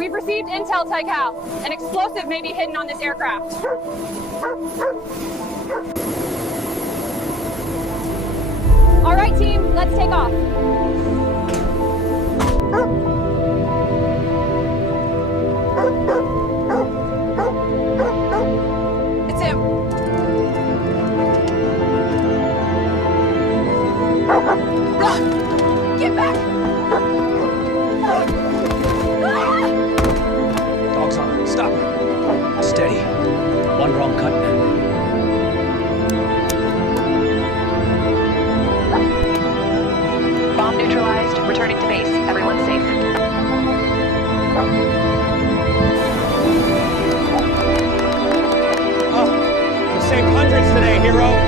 We've received intel, Tycal. An explosive may be hidden on this aircraft. All right, team, let's take off. It's him. Run! Get back! Dogs on. Stop. Steady. One wrong cut. Bomb neutralized. Returning to base. Everyone safe. Oh, we saved hundreds today, hero.